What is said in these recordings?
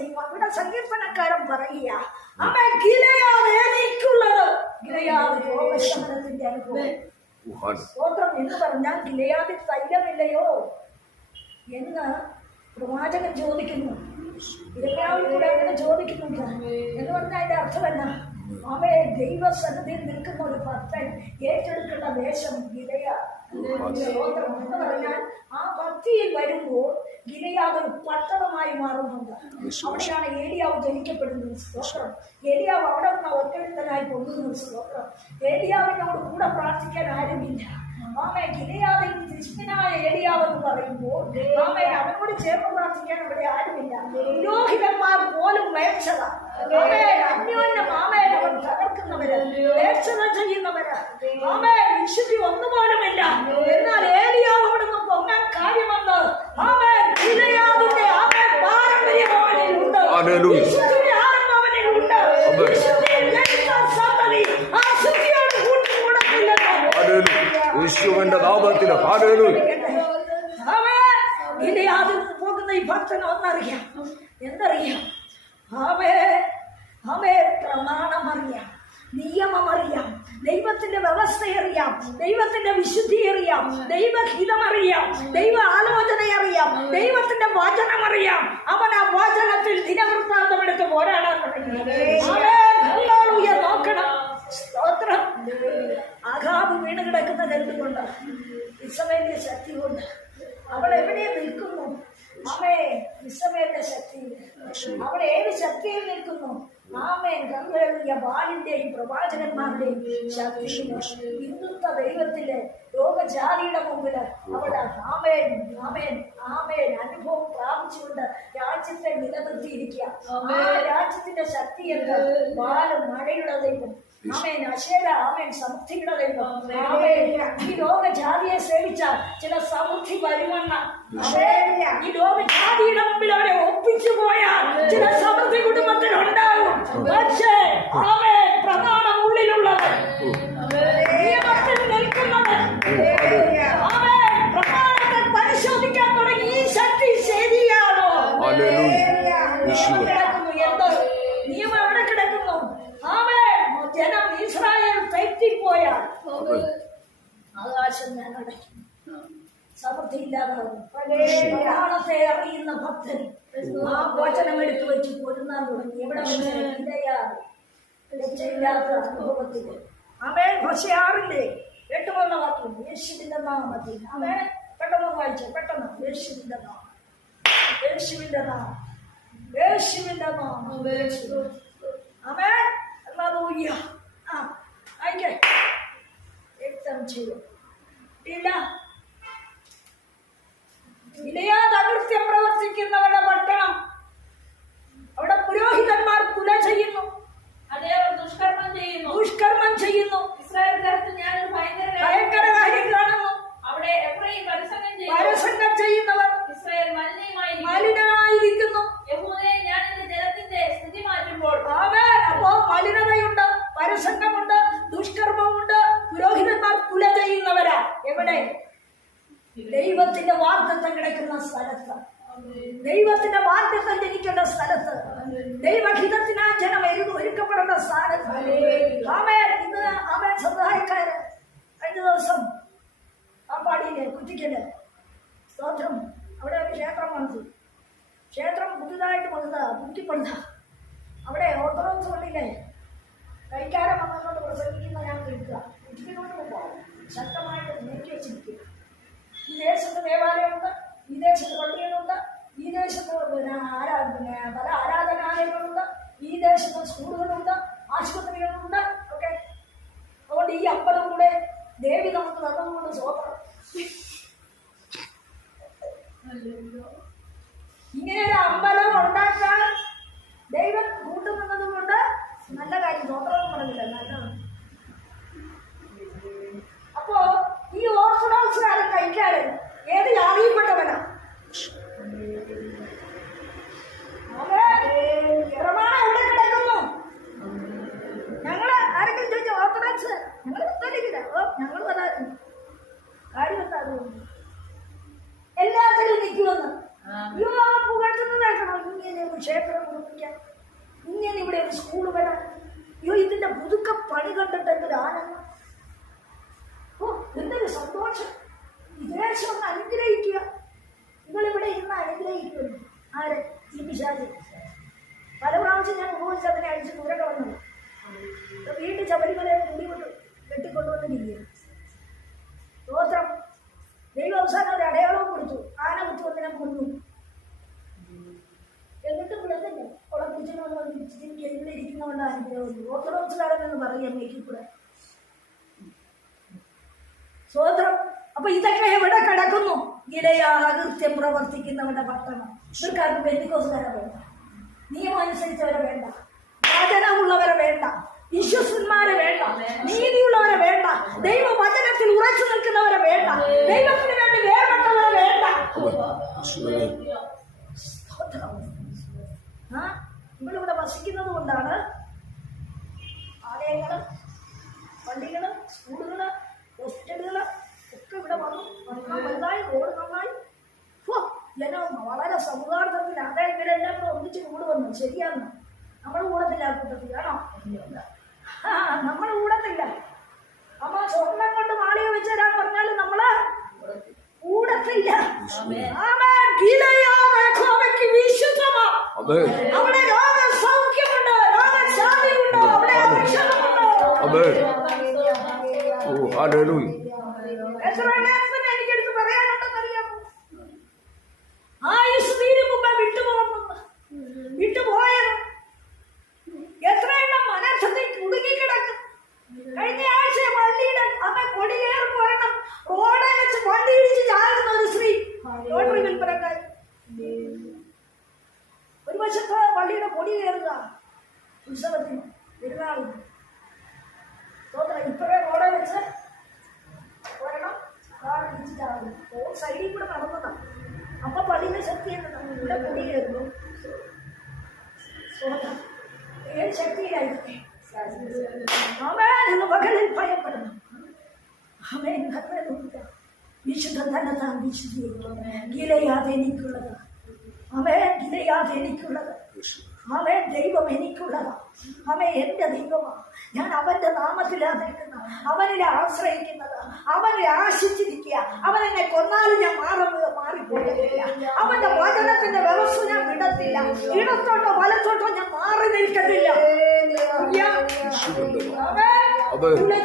ചെയ്യും. അവിടെ സങ്കീർത്തനക്കാരൻ പറയുക, അവൻ ഗിലെയാദ് എനിക്കുള്ളത്. ഗിലെയാദ് രോഗശമനത്തിന്റെ അനുഭവം. സ്തോത്രം എന്ന് പറഞ്ഞാൽ ഗിലെയാദിൽ തൈലമില്ലയോ എന്ന് പ്രവാചകൻ ചോദിക്കുന്നു. ഇരയാവിലൂടെ അങ്ങനെ ചോദിക്കുന്നുണ്ട് എന്ന് പറഞ്ഞാൽ അതിന്റെ അർത്ഥമല്ല. അവയെ ദൈവസന്നിധിയിൽ നിൽക്കുന്ന ഒരു ഭക്തൻ ഏറ്റെടുക്കേണ്ട ദേശം ഗിലെയാദ്. സ്തോത്രം എന്ന് പറഞ്ഞാൽ ആ ഭക്തിയിൽ വരുമ്പോൾ ഗിലെയാദ് ഒരു പട്ടണമായി മാറുന്നുണ്ട്. അവിടെയാണ് ഏലിയാവ് ജനിക്കപ്പെടുന്നത്. സ്തോത്രം. ഏലിയാവ് അവിടെ നിന്ന് ഒറ്റടുത്തനായി പോകുന്നത്. സ്തോത്രം. ഏലിയാവിനോട് കൂടെ പ്രാർത്ഥിക്കാൻ ആരുമില്ല. ആമേ ഗിലെയാദിൽ ക്രിസ്ത്യനായ ഏലിയാവ് എന്ന് പറയുമ്പോൾ ആമേ അവനോട് ചേർന്ന് പ്രാർത്ഥിക്കാൻ അവിടെ ആരുമില്ല. പുരോഹിതന്മാർ പോലും വേർച്ചത, അന്യോന്യം ആമേ അവൻ തകർക്കുന്നവര്, വേർച്ചത ചെയ്യുന്നവര്, ആമേ വിശുദ്ധി ഒന്നുപോലുമില്ല. എന്നാൽ ഏലിയാവ് അവിടെ നിന്ന് പൊങ്ങാൻ കാര്യമെന്ന് ആമേ ഗിലെയാദിന്റെ ആമേ പാരമ്പര്യം അവനിലുണ്ട്, വിശുദ്ധിയുടെ ആരംഭം അവനിലുണ്ട്. സന്തതി ആ ശുദ്ധിയോട് കൂട്ടിമുടക്കില്ലെന്ന് യേശുവിന്റെ നാമത്തിൽ ഗിലെയാദിൽ പോകുന്ന ഈ ഭക്തന് ഒന്നറിയാം. എന്തറിയാം? അവേ പ്രമാണം അറിയാം, നിയമം അറിയാം, ദൈവത്തിന്റെ വ്യവസ്ഥ അറിയാം, ദൈവത്തിന്റെ വിശുദ്ധി അറിയാം, ദൈവഹിതം അറിയാം, ദൈവ ആലോചന അറിയാം, ദൈവത്തിന്റെ വചനം അറിയാം. അവൻ ആ വചനത്തിൽ ദിനവൃത്താന്തം എടുത്ത് പോരാടാൻ തുടങ്ങി. നോക്കണം. സ്തോത്രം. ആഹാബ് വീണ് കിടക്കുന്നത് എന്തുകൊണ്ട്? ഇസ്രായേലിന്റെ ശക്തി കൊണ്ട്. അവൾ എവിടെ നിൽക്കുന്നു? അവേ ഇസ്രായേലിന്റെ ശക്തി. അവൾ ഏത് ശക്തിയിൽ നിൽക്കുന്നു? ആമേൻ. ഗംഭീര ബാലിന്റെയും പ്രവാചകന്മാരുടെയും ശക്തിയില് ഹിന്ദുത്വ ദൈവത്തിലെ ലോകജാതിയുടെ മുമ്പില് അവിടെ ആമേൻ ആമേൻ ആമേൻ അനുഭവം പ്രാപിച്ചുകൊണ്ട് രാജ്യത്തെ നിലനിർത്തിയിരിക്കുക. ആ രാജ്യത്തിന്റെ ശക്തി എന്ത്? ബാലും മഴയുടെ ദൈവം, ആമേൻ അശേര, ആമേൻ സമൃദ്ധിയുടെ ദൈവം. ആമേൻ ഈ ലോകജാതിയെ സേവിച്ചാൽ ചില സമൃദ്ധി വരുമെന്ന ഈ ലോകജാതിയുടെ മുമ്പിൽ അവരെ ഒപ്പിച്ചു പോയാൽ ചില സമൃദ്ധി കുടുംബത്തിൽ ഉണ്ടാകും. പക്ഷേ ആമേൻ പ്രമാണം ഉള്ളിലുള്ളവർ, നിയമത്തിൽ നിൽക്കുന്നവർ, ആമേൻ പ്രമാണത്തെ പരിശോധിക്കാൻ തുടങ്ങി. ഈ ശക്തി ശരിയാണോ? എന്ത് നിയമം എവിടെ കിടക്കുന്നു? ആമേൻ ജനം ഇസ്രായേൽ തെറ്റിപ്പോയാൽ ആകാശം ഞാൻ അടയ്ക്കും, സമൃദ്ധി ഇല്ലാതാകും. പ്രമാണത്തെ അറിയുന്ന ഭക്തൻ ആ വചനം എടുത്തു വെച്ച് പൊരുന്നാൻ തുടങ്ങി. എവിടെ ഇല്ലാത്ത അനുഭവത്തില് അവൻ പക്ഷേ 6-ന്റെ 8 വാക്യം യേശുവിന്റെ നാമത്തിൽ. അവൻ പെട്ടെന്ന് വായിച്ചു, പെട്ടെന്ന്. യേശുവിന്റെ നാമം, യേശുവിന്റെ നാമം, യേശുവിന്റെ നാമം. അവൻ ഹല്ലേലൂയ. അയക്കേ വ്യക്തം ചെയ്യും. ഇല്ല ഗിലെയാദ് അകൃത്യം പ്രവർത്തിക്കുന്നവരുടെ പട്ടണം. അവിടെ പുരോഹിതന്മാർ കുല ചെയ്യുന്നു, ദുഷ്കർമ്മം ചെയ്യുന്നു. ഇസ്രായേൽക്കാർക്ക് ഞാനൊരു ഭയങ്കര കാര്യം കാണുന്നു. അവിടെ പരസംഗം ചെയ്യുന്നവർ ഇസ്രായേൽ മലിനമായിരിക്കുന്നു. ഞാൻ എന്റെ ജനത്തിന്റെ സ്ഥിതി മാറ്റുമ്പോൾ അപ്പോ മലിനതയുണ്ട്, പരസംഗമുണ്ട്, ദുഷ്കർമ്മമുണ്ട്. പുരോഹിതന്മാർ കുല ചെയ്യുന്നവരാ. എവിടെ? ദൈവത്തിന്റെ വാഗ്ദത്തം കിടക്കുന്ന സ്ഥലത്ത്, ദൈവത്തിന്റെ വാഗ്ദത്തം ജനിക്കേണ്ട സ്ഥലത്ത്, ദൈവഹിതത്തിനാ ജനം ഒരുക്കപ്പെടേണ്ട സ്ഥാനത്ത്. ആമേൻ. ഇന്ന് ആമേൻ സമുദായക്കാര് കഴിഞ്ഞ ദിവസം പാമ്പാടിയിലെ കുറ്റിക്കല് സ്തോത്രം അവിടെ ഒരു ക്ഷേത്രം വന്നു. ക്ഷേത്രം പുതുതായിട്ട് പുതുക്കിപ്പണിത. അവിടെ ഓർത്തഡോക്സ് പള്ളിയിലെ കൈക്കാരം വന്നുകൊണ്ട് പ്രസംഗിക്കുന്ന ഞാൻ കേൾക്കുക. കുറ്റിക്കൊണ്ട് പോകുമ്പോൾ ശക്തമായിട്ട് നീക്കി വെച്ചിരിക്കുക. ഈ ദേശത്ത് ദേവാലയമുണ്ട്, ഈ ദേശത്ത് പള്ളികളുണ്ട്, ഈ ദേശത്ത് പല ആരാധനാലയങ്ങളുണ്ട്, ഈ ദേശത്ത് സ്കൂളുകളുണ്ട്, ആശുപത്രികളുണ്ട്. ഓക്കെ. അതുകൊണ്ട് ഈ അമ്പലം കൂടെ ദേവി നമുക്ക് തന്നതുകൊണ്ട് സ്വോത്രം. ഇങ്ങനെ ഒരു അമ്പലം ഉണ്ടാക്കാൻ ദൈവം കൂട്ടുനിന്നത് കൊണ്ട് നല്ല കാര്യം. സ്വോത്രം പറഞ്ഞില്ല, നല്ലതാണ്. അപ്പോ ഈ ഓർത്തഡോക്സുകാരൻ കഴിക്കാറ് ഏത് ജാതിയിൽപ്പെട്ടവനാ? പ്രമാണം എവിടെ കിടക്കുന്നു? ഞങ്ങള് ആരെങ്കിലും ചോദിച്ച ഓർത്തഡോക്സ് ഞങ്ങൾ ഞങ്ങൾ പറയാറുണ്ട്. കാര്യം എന്താ? എല്ലാത്തിലും നിൽക്കുമെന്ന് പുകഴ്ത്തുന്നത് കേൾക്കണം. ക്ഷേത്രം നിർമ്മിക്കാൻ, ഇങ്ങനെ ഇവിടെ ഒരു സ്കൂൾ വരാൻ. അയ്യോ, ഇതിന്റെ പുതുക്ക പണി കണ്ടിട്ട് എന്തൊരു ആനന്ദം! ഓ, എന്തൊരു സന്തോഷം! വിദേശം ഒന്ന് അനുഗ്രഹിക്കുക. നിങ്ങളിവിടെ ഇന്ന് അനുഗ്രഹിക്കുന്നു. ആര്? ഈ പിശാച്. പല പ്രാവശ്യം ഞാൻ ഉപയോഗിച്ച് അതിനെ അടിച്ച് ദൂരെ കളഞ്ഞു. വീണ്ടും ശബരിമലയെ മുടികൊണ്ട് കെട്ടിക്കൊണ്ടുവന്നിരിക്കുക. സ്തോത്രം. ദൈവ അവസാനം ഒരു അടയാളവും കൊടുത്തു. ആന കുത്തുവന്നിനെ കൊന്നു. എന്നിട്ട് വിളഞ്ഞു അവളെ കുറിച്ച് ഇവിടെ ഇരിക്കുന്നതുകൊണ്ട് അനുഗ്രഹം. ഓർത്തഡോക്സുകാരൻ എന്ന് പറയാം മേക്കിക്കൂടെ. സ്തോത്രം. അപ്പൊ ഇതൊക്കെ എവിടെ കിടക്കുന്നു? ഗിലയാകൃത്യം പ്രവർത്തിക്കുന്നവരുടെ പട്ടണം. ഇവർക്കാർക്ക് പെന്തിക്കോസുകാരെ വേണ്ട, നിയമം അനുസരിച്ചവരെ വേണ്ട, വചനമുള്ളവരെ വേണ്ട, വിശ്വസന്മാരെ വേണ്ട, നീതിയുള്ളവരെ വേണ്ട, ദൈവവചനത്തിൽ ഉറച്ചു നിൽക്കുന്നവരെ വേണ്ട, ദൈവത്തിന് വേണ്ടി വേർപെട്ടവരെ വേണ്ട. നിങ്ങളിവിടെ വസിക്കുന്നത് കൊണ്ടാണ് ആലയങ്ങള്, പള്ളികള്, സ്കൂളുകള്, ഹോസ്പിറ്റലുകള് ഒക്കെ ഇവിടെ വന്നു. വലുതായി, റോഡ് നന്നായി, ജനം വളരെ സൗഹാർദ്ദത്തിൽ. അതെ, ഇവരെല്ലാം കൂടെ ഒന്നിച്ച് കൂടെ വന്നു. ശരിയാണ്, നമ്മൾ കൂടത്തില്ല. കൂട്ടത്തിൽ ആണോ? നമ്മൾ കൂടത്തില്ല. അമ്മ സ്വർണം കൊണ്ട് മാളിക വെച്ച് തരാൻ പറഞ്ഞാലും നമ്മള് കൂടത്തില്ല. വിശുദ്ധമാ, അവിടെ രോഗസൗഖ്യമുണ്ട്, രോഗശാന്തിയുണ്ട്, അവിടെ അഭിഷേകമുണ്ട്. എനിക്കെടുത്ത് പറയാനുണ്ടെന്നറിയാമോ? ആയുസ് തീരും മുമ്പേ വിട്ടുപോയത് എത്ര എണ്ണം മനസ്സത്തിൽ കുടുങ്ങിക്കിടക്കും. കഴിഞ്ഞ ആഴ്ച പള്ളിയുടെ അമ്മ കൊടിയേറുമ്പോഴെണ്ണം റോഡെ വെച്ച് വണ്ടി ഇടിച്ച് ചാകുന്ന ഒരു സ്ത്രീ, ലോട്ടറി വിൽപ്പനക്കാരി. ഒരു വശത്ത് പള്ളിയുടെ കൊടി കയറുക ഉത്സവത്തിന്, പെരുന്നാളിന്. ഇപ്പഴേ റോഡെ വെച്ച് ഒരെണ്ണം കാർ ഇടിച്ച് ചാകും. സൈഡിൽ കൂടെ നടന്നതാണ്. അപ്പൊ പള്ളിയുടെ ശക്തി ഇവിടെ കൊടി കയറുന്നു. ഏത് ശക്തിയിലായിരിക്കും എന്ന് പകലിൽ ഭയപ്പെടണം. വിശുദ്ധ തന്നെ താൻ വിശുദ്ധീകരിക്കും. ഗിലയാദ് എനിക്കുള്ളത്, ഗിലയാദ് എനിക്കുള്ളത്, ദൈവം എനിക്കുള്ളതാ. എന്റെ ദൈവമാണ്. ഞാൻ അവന്റെ നാമത്തിലാണ് നിൽക്കുന്നത്, അവനിലെ ആശ്രയിക്കുന്നത്, അവനെ ആശിച്ചിരിക്കുക. അവൻ എന്നെ കൊന്നാലും ഞാൻ മാറിപ്പോയില്ല. അവന്റെ വചനത്തിന്റെ വ്യവസ്ഥ ഞാൻ വിടത്തില്ല. ഇടത്തോട്ടോ വലത്തോട്ടോ ഞാൻ മാറി നിൽക്കത്തില്ല.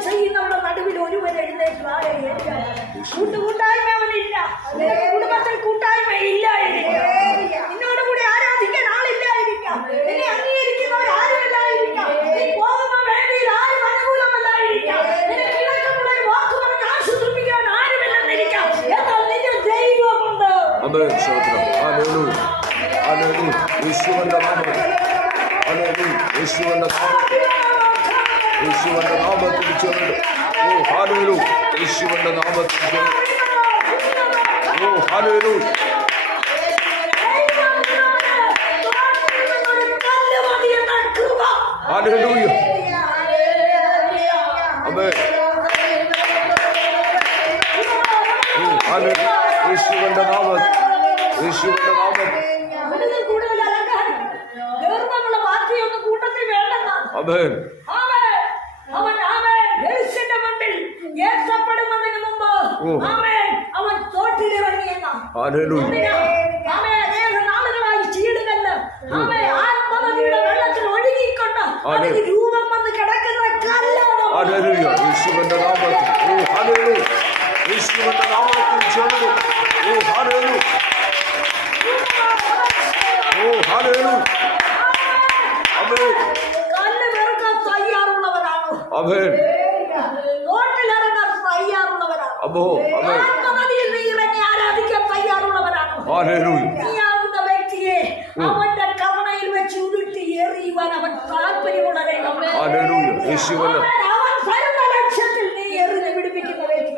ചെയ്യുന്നവരുടെ നടുവിൽ ഒരുവൻ എഴുന്നേറ്റ് കൂട്ടായ്മ അവനില്ല. കുടുംബത്തിൽ കൂട്ടായ്മ ഇല്ലായിരിക്കാം. നിന്നോട് കൂടി ആരാധിക്കാൻ ആളില്ലായിരിക്കാം. നിന്നെ അംഗീകരിക്കുന്നവർ ആരുമില്ലായിരിക്കാം. നീ പോകുന്ന വേദിയിൽ ആരും അനുകൂലമല്ലായിരിക്കാം. നിന്നെ കിടക്കുന്ന വാക്ക് പറഞ്ഞ് ആശ്വസിപ്പിക്കാൻ ആരുമില്ലെന്നിരിക്കാം. എന്നാൽ നിന്റെ ദൈവമുണ്ട്. യേശുവിന്റെ നാമത്തിൽ ചേർന്ന് യേശുവിന്റെ നാമത്തിൽ ചേർന്ന് യേശുവിന്റെ നാമത്തിൽ അവൻ തോട്ടിലിറങ്ങിയെന്നാണ്. ആത്മനദിയുടെ വെള്ളത്തിൽ ഒഴുകിക്കൊണ്ട് അതിന് രൂപം വന്ന് കിടക്കുന്ന കല്ലാണ്. യേശുവിന്റെ നാമത്തിൽ യേശുവിന്റെ നാമത്തിൽ ചേർന്നു. കല്ല് വെറുക്കാൻ തയ്യാറുള്ളവരാണോ? തോട്ടിലിറങ്ങാൻ തയ്യാറുള്ളവരാണോ? ആത്മനദിയിൽ നീ ഇറങ്ങി ആരാധിക്കാൻ തയ്യാറുള്ളവരാണോ? നീയാകുന്ന വ്യക്തിയെ അവന്റെ കവണയിൽ വെച്ച് ഉരുട്ടി എറിയുവാൻ അവൻ താല്പര്യമുള്ളവരാണ്. അവൻ തരുന്ന ലക്ഷ്യത്തിൽ നീ എറിഞ്ഞ് പിടിപ്പിക്കുന്ന വ്യക്തി.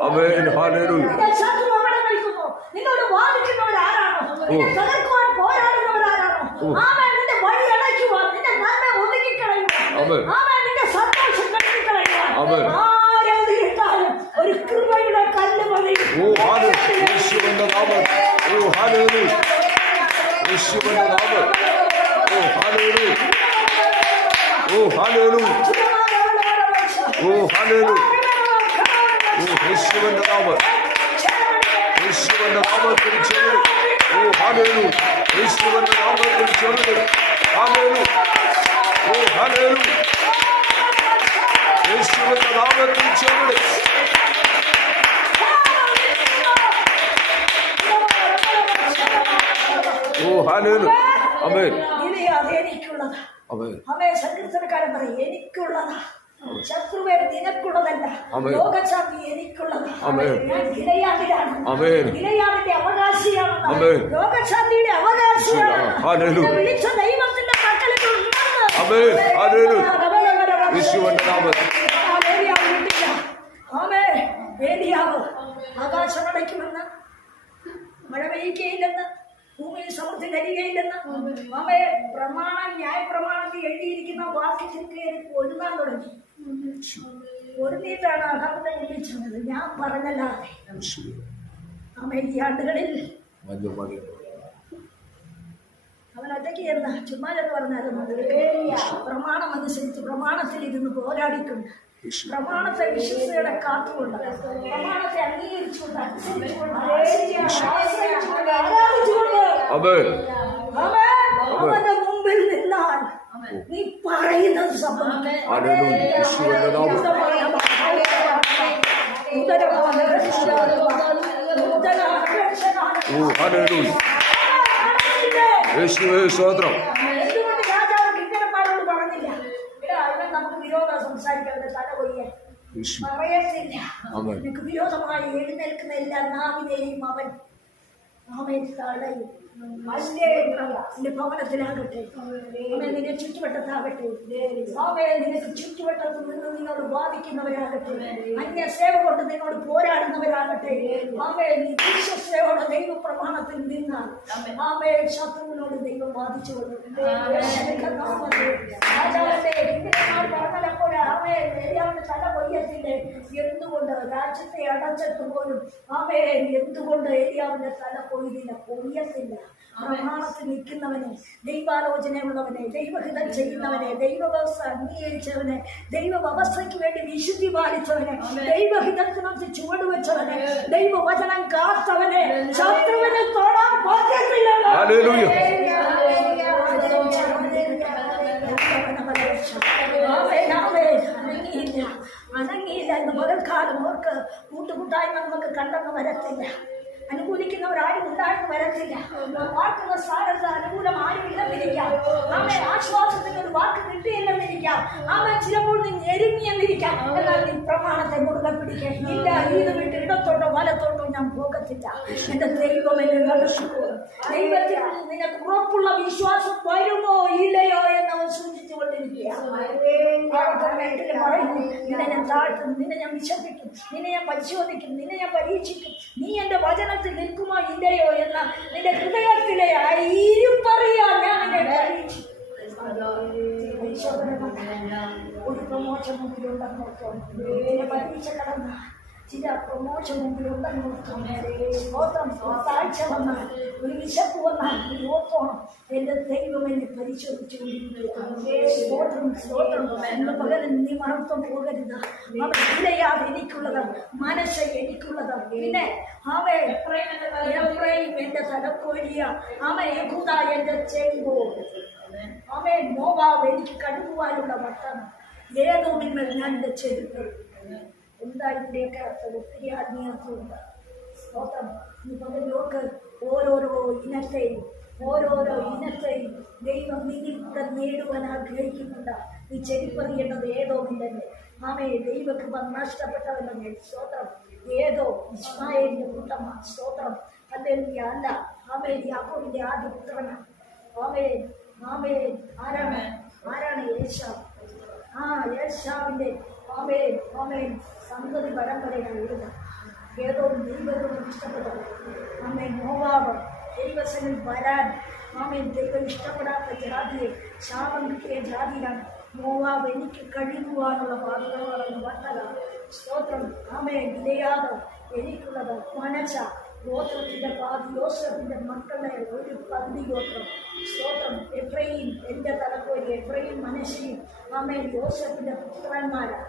ശത്രു അവിടെ നിൽക്കുന്നു. നിന്നോട് വാദിക്കുന്നവരാരാണോ? നിന്നെ തകർക്കുവാൻ പോരാടുന്നവരാരാണോ? നിന്റെ വഴി അടയ്ക്കുവാൻ, നിന്റെ നന്മ ഒതുക്കിക്കളയുവാൻ, നിന്റെ സന്തോഷം കെട്ടിക്കളയുവാൻ ആരെതിരിട്ടാലും ഒരു കൃപയുടെ കല്ല് മതി. യേശുവിന്റെ നാമത്തിൽ Oh, hallelujah. Oh, hallelujah. Oh, യേശുവിന്റെ നാമം. യേശുവിന്റെ നാമത്തിൽ ചൊല്ലുക. Oh, hallelujah. യേശുവിന്റെ നാമത്തിൽ ചൊല്ലുക. Hallelujah. Oh, hallelujah. യേശുവിന്റെ നാമത്തിൽ ചൊല്ലുക. Oh, hallelujah. Amen. Amen. അവൻ സങ്കീർത്തനക്കാരൻ പറയും എനിക്കുള്ളതാ, ശത്രുവേ നിനക്കുള്ളതല്ല, Amen. ലോകശാന്തി എനിക്കുള്ളതാ. Amen. ഞാൻ ഗിലെയാദിലാണ്. Amen. ഗിലെയാദിന്റെ അവകാശിയാണ്. Amen. ലോകശാന്തിയുടെ അവകാശിയാണ്. Hallelujah. നിന്നെ വിളിച്ച ദൈവത്തിന്റെ പക്കലിൽ ഉണ്ടെന്ന്. Amen. Hallelujah. യേശുവിന്റെ നാമത്തിൽ. ആമേൻ. ഏലിയാവ് ആകാശം അടയ്ക്കുമെന്ന്, മഴ പെയ്യുകയില്ലെന്ന്, ഭൂമിയിൽ സമൃദ്ധി തരികയില്ലെന്ന് ആമേൻ പ്രമാണം ന്യായപ്രമാണത്തിൽ എഴുതിയിരിക്കുന്ന വാക്യത്തിൽ കയറി ഒഴുകാൻ തുടങ്ങി. ഒരുങ്ങിയിട്ടാണ് അഹമ്മദ് വിളിച്ചത്. ഞാൻ പറഞ്ഞല്ലാതെ ആമേൻ ഈ ആണ്ടുകളിൽ അവൻ ഒറ്റയ്ക്ക് ചെന്ന ചുമ്മാ ചെന്ന് പറഞ്ഞാലും പ്രമാണം അനുസരിച്ച് പ്രമാണത്തിൽ ഇരുന്ന് പോരാടിക്കൊണ്ട്, പ്രമാണത്തെ വിശ്വസതയോടെ കാത്തുകൊണ്ട്, പ്രമാണത്തെ അംഗീകരിച്ചുകൊണ്ട്, അനുസരിച്ചുകൊണ്ട്, ആരാധിച്ചുകൊണ്ട് അവന്റെ മുമ്പിൽ നിന്നാൽ നീ പറയുന്നത് സംഭവിക്കും. സ്തോത്രം. എന്തുകൊണ്ട് രാജാവ് കിങ്കരന്മാരോട് പറഞ്ഞില്ല, ഇവൻ നമുക്ക് വിരോധം സംസാരിക്കുന്നത് തല കൊയ്യാൻ പറയത്തില്ല. നിനക്ക് വിരോധമായി എഴുന്നേൽക്കുന്ന എല്ലാ നാവിനെയും അവൻ തടയും. നിന്റെ ഭവനത്തിലാകട്ടെ, നിന്റെ ചുറ്റുവട്ടത്താകട്ടെ, നിനക്ക് ചുറ്റുവട്ടത്ത് നിന്ന് നിന്നോട് ബാധിക്കുന്നവരാകട്ടെ, അന്യ സേവ കൊണ്ട് നിന്നോട് പോരാടുന്നവരാകട്ടെ, നീ വിശ്വസയോടെ ദൈവ പ്രമാണത്തിൽ നിന്നാൽ ശത്രുവിനോട് ദൈവം ബാധിച്ചു കൊടുക്കും. രാജാവിന്റെ പറഞ്ഞപ്പോൾ ഏരിയാവിന്റെ തല കൊയ്യത്തില്ലേ? എന്തുകൊണ്ട് രാജ്യത്തെ അടച്ചിട്ട് പോലും എന്തുകൊണ്ട് ഏരിയാവിന്റെ തല കൊയ്യത്തില്ല? പ്രമാണത്തിൽ നിൽക്കുന്നവനെ, ദൈവാലോചനയുള്ളവനെ, ദൈവഹിതം ചെയ്യുന്നവനെ, ദൈവവ്യവസ്ഥ അംഗീകരിച്ചവനെ, ദൈവവ്യവസ്ഥയ്ക്ക് വേണ്ടി വിശുദ്ധി പാലിച്ചവനെ, ദൈവഹിതത്തിനൊത്ത് ചുവടുവെച്ചവനെ, ദൈവവചനം കാത്തവനെ ശത്രുവിനെ തൊടാൻ പറ്റത്തില്ലല്ലോ. അനങ്ങിയില്ല എന്ന് പകൽക്കാലം ഓർക്ക് കൂട്ടുകൂട്ടായ്മ നമുക്ക് കണ്ടെന്ന് വരത്തില്ല. അനുകൂലിക്കുന്നവരാരും ഉണ്ടായെന്ന് വരത്തില്ല. വാക്കുള്ള സ്ഥാനത്ത് അനുകൂലം ആരും ഇല്ലെന്നിരിക്കാം. ആശ്വാസത്തിന് ഒരു വാക്ക് കിട്ടിയില്ലെന്നിരിക്കാം. ചിലപ്പോൾ നീ ഞെരുങ്ങിയെന്നിരിക്കാം. എന്നാൽ നീ പ്രമാണത്തെ മുറുകെ പിടിക്കുക. ഇല്ല, ഇത് വിട്ട് ഇടത്തോട്ടോ വലത്തോട്ടോ ഞാൻ പോകത്തില്ല. എന്റെ ദൈവം എന്നെ നടത്തിക്കോളും. ദൈവത്തിൽ നിനക്ക് ഉറപ്പുള്ള വിശ്വാസം വരുമോ ഇല്ലയോ എന്ന് അവൻ സൂചിച്ചുകൊണ്ടിരിക്കുകയാണ്. പറയുന്നു, നിന്നെ ഞാൻ താഴ്ത്തും, നിന്നെ ഞാൻ വിശപ്പിക്കും, നിന്നെ ഞാൻ പരിശോധിക്കും, നിന്നെ ഞാൻ പരീക്ഷിക്കും. നീ എന്റെ വചനത്തിൽ നിൽക്കുമോ ഇല്ലയോ എന്ന നിന്റെ ഹൃദയത്തിലെ ഇരുപ്പറിയാൻ ഞാൻ നിന്നെ പരീക്ഷിക്കും. ഒരു പ്രമോഷൻ മുമ്പിലുണ്ടെന്ന് നോക്കാം. പരീക്ഷ കടന്ന ചില പ്രമോഷൻ മുമ്പിലുണ്ടെന്ന് നോക്കാം. താഴ്ച വന്നാൽ, ഒരു വിശപ്പ് വന്നാൽ നീ ഓർത്തോണം, എന്റെ ദൈവം എന്നെ പരിശോധിച്ചുകൊണ്ടിരിക്കുകയാണ്. പകരം നീ മറത്തും പോകരുത്. അവൻ ഇലയാതെ എനിക്കുള്ളത്, മനസ്സ് എനിക്കുള്ളത്. പിന്നെ എന്റെ തലക്കോഴിയ യഹൂദ എന്റെ ചെങ്കോ, മോവാബ് എനിക്ക് കടുക്കുവാനുള്ള വട്ടം, ഏതോമിന്മേൽ ഞാൻ എന്റെ ചെരുപ്പ്. എന്താ ഇതിൻ്റെയൊക്കെ അർത്ഥം? ഒത്തിരി ആത്മീയത്വമുണ്ട്. നോക്ക്, ഓരോരോ ഇനത്തെയും ദൈവം നിന്നിൽ കൂടെ നേടുവാൻ ആഗ്രഹിക്കുന്നുണ്ട്. നീ ചെരിപ്പറിയേണ്ടത് ഏതോമില്ലെന്ന്. ദൈവകൃപ നഷ്ടപ്പെട്ടവന്റെ സ്തോത്രം. ഏതോ ഇസ്മായേലിന്റെ കൂട്ടമാണ്. സ്തോത്രം. ഹല്ലേലൂയ. അല്ല, യാക്കോബിന്റെ ആദ്യ പുത്രനാണ്. ആരാണ് യേശാവ്? യേശാവിന്റെ സന്തതി പരമ്പരയാണ് എഴുതാം. ഏതോ ദൈവം ഇഷ്ടപ്പെട്ടത്. മോവാബ് ദൈവസനിൽ വരാൻ ദൈവം ഇഷ്ടപ്പെടാത്ത ജാതിയെ, ശാപം കിട്ടിയ ജാതിയാണ് മോവാബ്. എനിക്ക് കഴിയുവാനുള്ള വാഗ്ദാനം വട്ടക. സ്തോത്രം. ഗിലെയാദ് എനിക്കുള്ളത് മനച്ച ഗോത്രത്തിന്റെ പാതി, യോസേഫിന്റെ മക്കളെ ഒരു പകുതി ഗോത്രം. സ്തോത്രം. എഫ്രയീം എന്റെ തലക്കോരി, എഫ്രയീം മനശ്ശയും ആമേൻ യോസേഫിന്റെ പുത്രന്മാരാ.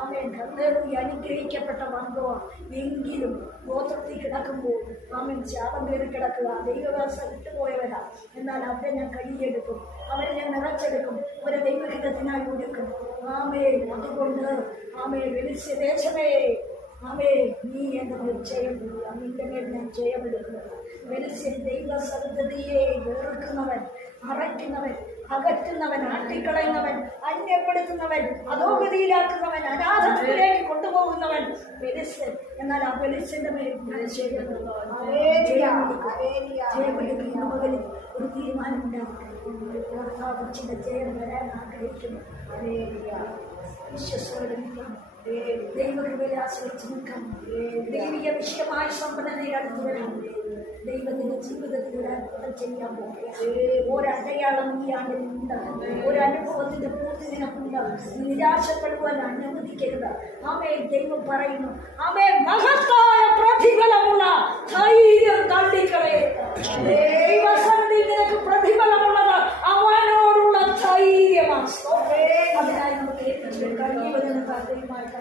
ആമേൻ കർത്താവേ അനുഗ്രഹിക്കപ്പെട്ട വർഗമാണ്. എങ്കിലും ഗോത്രത്തിൽ കിടക്കുമ്പോൾ ആമേൻ ശാപം കയറി കിടക്കുക. ദൈവവാസ വിട്ടുപോയവരാ. എന്നാൽ അവരെ ഞാൻ കയ്യിലെടുക്കും, അവരെ ഞാൻ നിറച്ചെടുക്കും, അവരെ ദൈവഹിതത്തിനായി ഒരുക്കും. ആമേൻ അതുകൊണ്ട് ആമേൻ വെളിച്ചദേശമേ ആമേ നീ എൻ്റെ മേൽ ജയമെടുക്കുക, നിന്റെ മേൽ ഞാൻ ജയമെടുക്കുന്നത്. വെളിച്ചൻ ദൈവസന്ധതിയെ വെറുക്കുന്നവൻ, മറയ്ക്കുന്നവൻ, അകറ്റുന്നവൻ, ആട്ടിക്കളയുന്നവൻ, അന്യപ്പെടുത്തുന്നവൻ, അധോഗതിയിലാക്കുന്നവൻ, അനാഥത്തിലേക്ക് കൊണ്ടുപോകുന്നവൻ വെളിച്ചൻ. എന്നാൽ ആ വെളിച്ചന്റെ മേൽ ഞാൻ ജയമെടുക്കും. മകളിൽ ഒരു തീരുമാനമുണ്ടാകും. ജയം വരാൻ ആഗ്രഹിക്കുന്നു. വിശ്വസോടെ നിൽക്കണം, ദൈവകൃപയെ ആശ്രയിച്ച് നിൽക്കണം, ദൈവിക വിഷയമായ സമ്പന്നതയിൽ അടുത്ത് വരാം. ദൈവത്തിന്റെ ജീവിതത്തിൽ ഒരു അത്ഭുതം ചെയ്യാൻ പോകുക. ഒരടയാളം ഈ ആണ്ടിലുണ്ട്, ഒരനുഭവത്തിന്റെ പൂർത്തി നിനക്കുണ്ട്. നിരാശപ്പെടുവാൻ അനുവദിക്കരുത്. ആമേ ദൈവം പറയുന്നു, ആമേ മഹത്തായ പ്രതിഫലമുള്ള ധൈര്യം തള്ളിക്കളയരുത്. ദൈവസന്നിധിയിൽ നിനക്ക് പ്രതിഫലമുള്ളത് അവനോടുള്ള ധൈര്യമാണ്. അതിനായി നമുക്ക് ഏറ്റവും കഴിയുമെന്ന് താല്പര്യമായിട്ട്